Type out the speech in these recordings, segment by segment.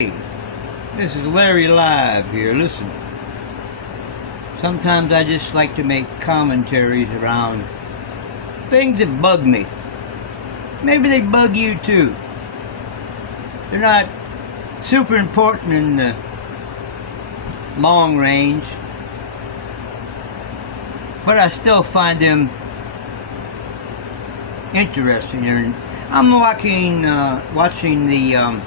This is Larry Live here. Listen, sometimes I just like to make commentaries around things that bug me. Maybe they bug you too. They're not super important in the long range, but I still find them interesting. And I'm watching the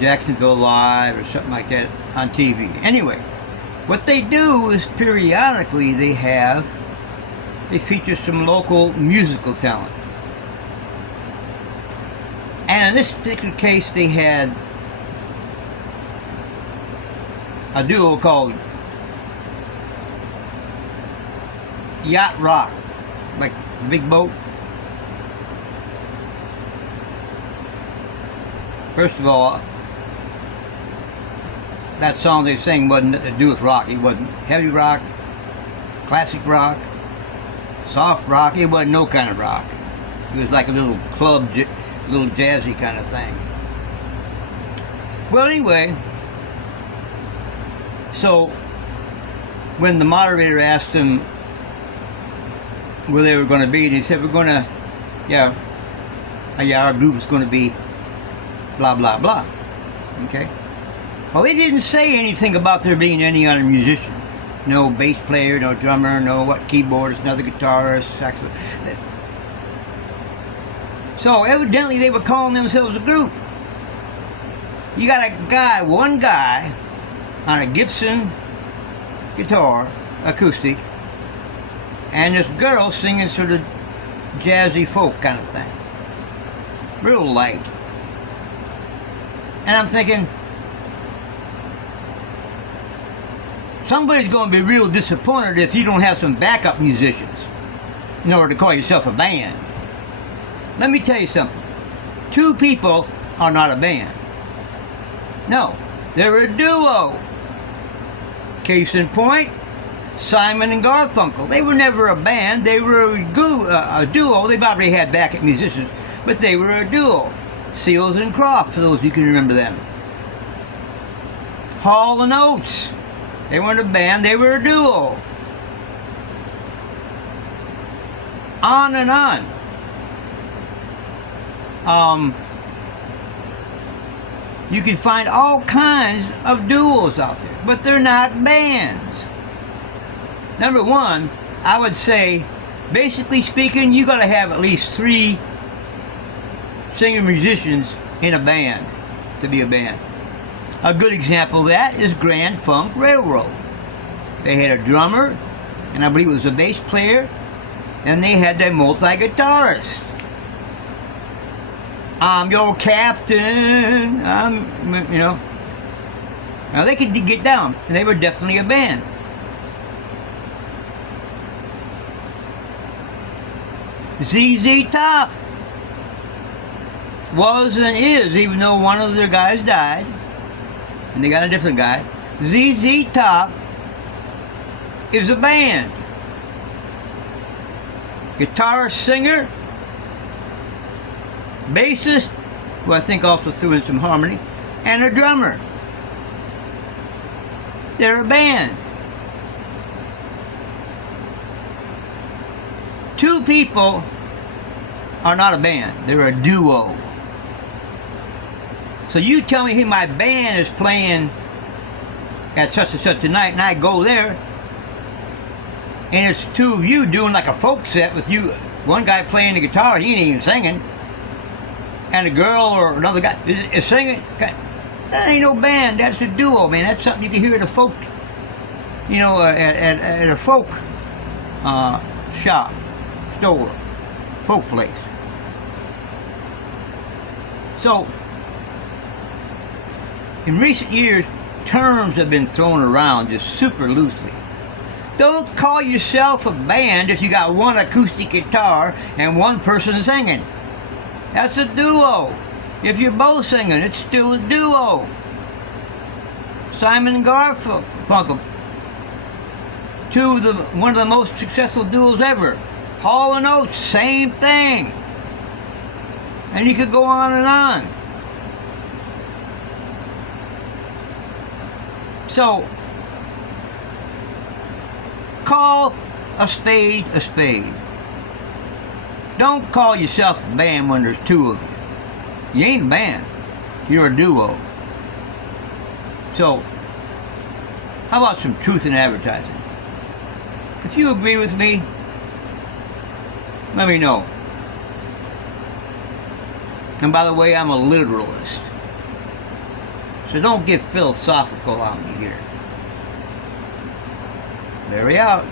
Jacksonville Live or something like that on TV. Anyway, what they do is periodically they feature some local musical talent. And in this particular case, they had a duo called Yacht Rock, like the big boat. First of all, that song they sang wasn't nothing to do with rock. It wasn't heavy rock, classic rock, soft rock. It wasn't no kind of rock. It was like a little club, little jazzy kind of thing. Well, anyway, so when the moderator asked them where they were going to be, they said, our group is going to be blah, blah, blah. Okay? Well, they didn't say anything about there being any other musician. No bass player, no drummer, no keyboardist, another guitarist, saxophone. So evidently they were calling themselves a group. You got one guy on a Gibson guitar, acoustic, and this girl singing sort of jazzy folk kind of thing. Real light. And I'm thinking, somebody's going to be real disappointed if you don't have some backup musicians in order to call yourself a band. Let me tell you something. Two people are not a band. No, they're a duo. Case in point, Simon and Garfunkel. They were never a band. They were a duo. They probably had backup musicians, but they were a duo. Seals and Croft, for those of you who can remember them. Hall and Oats. They weren't a band, they were a duo. On and on. You can find all kinds of duos out there, but they're not bands. Number one, I would say, basically speaking, you got to have at least 3 singer-musicians in a band to be a band. A good example of that is Grand Funk Railroad. They had a drummer, and I believe it was a bass player, and they had their multi-guitarist. I'm your captain, Now they could get down, and they were definitely a band. ZZ Top was and is, even though one of their guys died, and they got a different guy. ZZ Top is a band. Guitar, singer, bassist, who I think also threw in some harmony, and a drummer. They're a band. 2 people are not a band. They're a duo. So you tell me, hey, my band is playing at such and such a night, and I go there, and it's 2 of you doing like a folk set with you, one guy playing the guitar, he ain't even singing, and a girl or another guy is singing. That ain't no band, that's a duo, man. That's something you can hear at a folk, at a folk shop, store, folk place. So, in recent years, terms have been thrown around just super loosely. Don't call yourself a band if you got one acoustic guitar and one person singing. That's a duo. If you're both singing, it's still a duo. Simon and Garfunkel, one of the most successful duos ever. Hall and Oats, same thing. And you could go on and on. So, call a spade a spade. Don't call yourself a band when there's two of you. You ain't a band. You're a duo. So, how about some truth in advertising? If you agree with me, let me know. And by the way, I'm a literalist. So don't get philosophical on me here. There we are.